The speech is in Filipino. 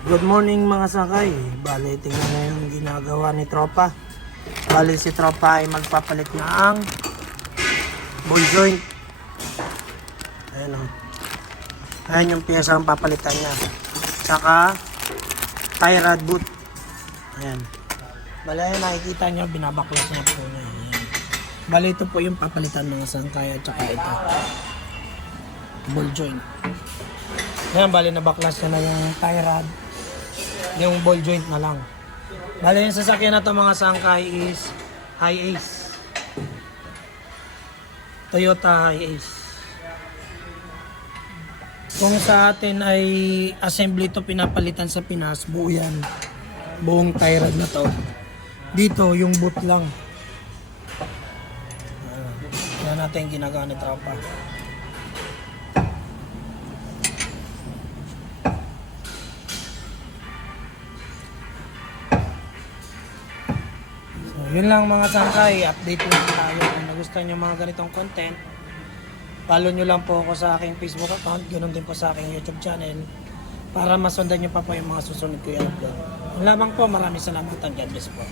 Good morning mga sakay. Bale, tingnan na yung ginagawa ni Tropa. Bale, si Tropa ay magpapalit na ang ball joint. Ayan o. Ayan yung piyesa ang papalitan niya. Tsaka, tie rod boot. Ayan. Bale, ayan, nakikita nyo, binabaklas niya po niya. Ayan. Bale, ito po yung papalitan mga sangkay at tsaka ito. Ball joint. Ayan, bale, nabaklas niya na yung tie rod. Yung ball joint na lang. Bale, yung sasakyan na ito mga sangkay is Hi-Ace. Toyota Hi-Ace. Kung sa atin ay assembly ito pinapalitan sa Pinas, buo yan. Buong tie rod na to. Dito, yung boot lang. Yan natin yung ginagawa ni Tropa. Yun lang mga sangkay, update lang tayo. Kung nagustuhan nyo mga ganitong content, follow nyo lang po ako sa aking Facebook account, ganoon din po sa aking YouTube channel, para masundan nyo pa po yung mga susunod ko i-upload. Yun lamang po, maraming salamat and God bless po.